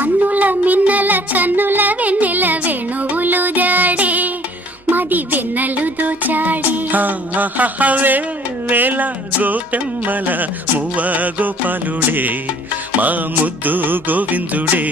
అన్నుల మిన్నల కన్నుల వెన్నెల వేణువులు జాడే మది వెన్నెలు దోచాడే వేళ గోపెమ్మల మువ్వ గోపాలుడే మా ముద్దు గోవిందుడే